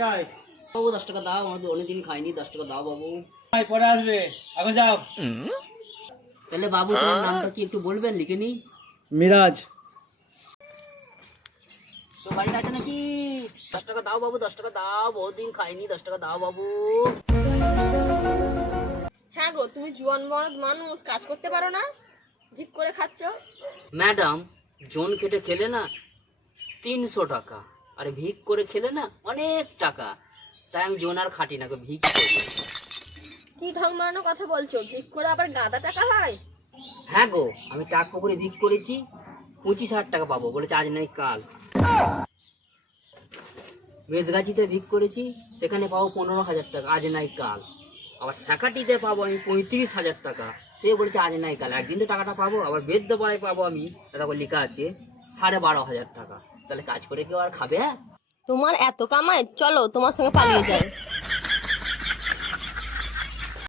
চাই। বাবু দশ টাকা দাও অনেকদিন খাইনি দশ টাকা দাও বাবু। পরে আসবে। এখন যাও। তাহলে বাবু তোমার নামটা কি একটু বলবেন লিখে নি মিরাজ। তো বাড়িতে আছে নাকি? দশ টাকা দাও বাবু দশ টাকা দাও বহুদিন খাইনি দশ টাকা দাও বাবু। হ্যাঁ গো তুমি জোয়ান বড় মানুষ কাজ করতে পারো না? ঠিক করে খাচ্ছ। ম্যাডাম জোন খেটে খেলে না তিনশো টাকা। আর ভিক করে খেলে না অনেক টাকা। তাই আমি জোন আর খাটি না গো, ভিক করি। কি ঢং মারানো কথা বলছো? ভিক করে আবার গাদা টাকা হয়? হ্যাঁ গো আমি টাক পুকুরে ভিক করেছি পঁচিশ হাজার টাকা পাবো বলেছে আজ নাই কাল। বেদগাছিতে ভিক করেছি সেখানে পাবো পনেরো হাজার টাকা আজ নাই কাল। আবার শাখাটিতে পাবো আমি পঁয়ত্রিশ হাজার টাকা সে বলেছে আজ নাই কাল। একদিন তো টাকাটা পাবো আবার বেদ্য পাড়ায় পাবো আমি তারপর লেখা আছে সাড়ে বারো হাজার টাকা। তাহলে কাজ করে কেউ আর খাবে হ্যাঁ? তোমার এত কামায় চলো তোমার সঙ্গে পালিয়ে যাই।